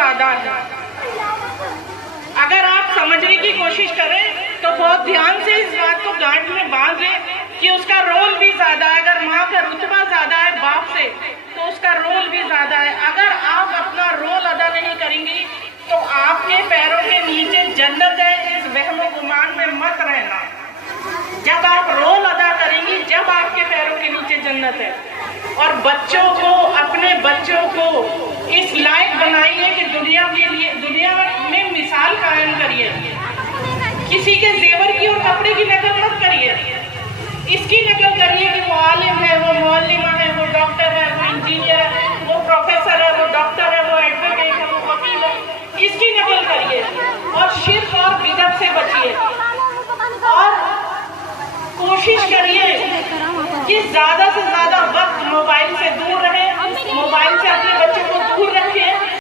زیادہ ہے. اگر آپ سمجھنے کی کوشش کریں تو بہت دھیان سے اس بات کو گانٹ میں باندھ لیں کہ اس کا رول بھی زیادہ ہے. اگر ماں کا رتبہ زیادہ ہے باپ سے تو اس کا رول بھی زیادہ ہے. اگر آپ اپنا رول ادا نہیں کریں گی تو آپ کے پیروں کے نیچے جنت ہے. اس وہم و گمان میں مت رہنا. جب آپ رول ادا کریں گی جب آپ کے پیروں کے نیچے جنت ہے. اور بچوں کو, اپنے بچوں کو اس لائق بنائیے کہ دنیا میں مثال قائم کریے. کسی کے زیور کی اور کپڑے کی نقل مت کریے. اس کی نقل کریے کہ وہ عالم ہے, وہ معلمہ ہے, وہ ڈاکٹر ہے, وہ انجینئر ہے, وہ پروفیسر ہے, وہ ڈاکٹر ہے, وہ ایڈوکیٹ ہے, وہ وکیل ہے. اس کی نقل کریے اور شرک اور بدعت سے بچیے. اور کوشش کریے کہ زیادہ سے زیادہ وقت موبائل سے دور رہیں. موبائل سے اپنے بچوں کو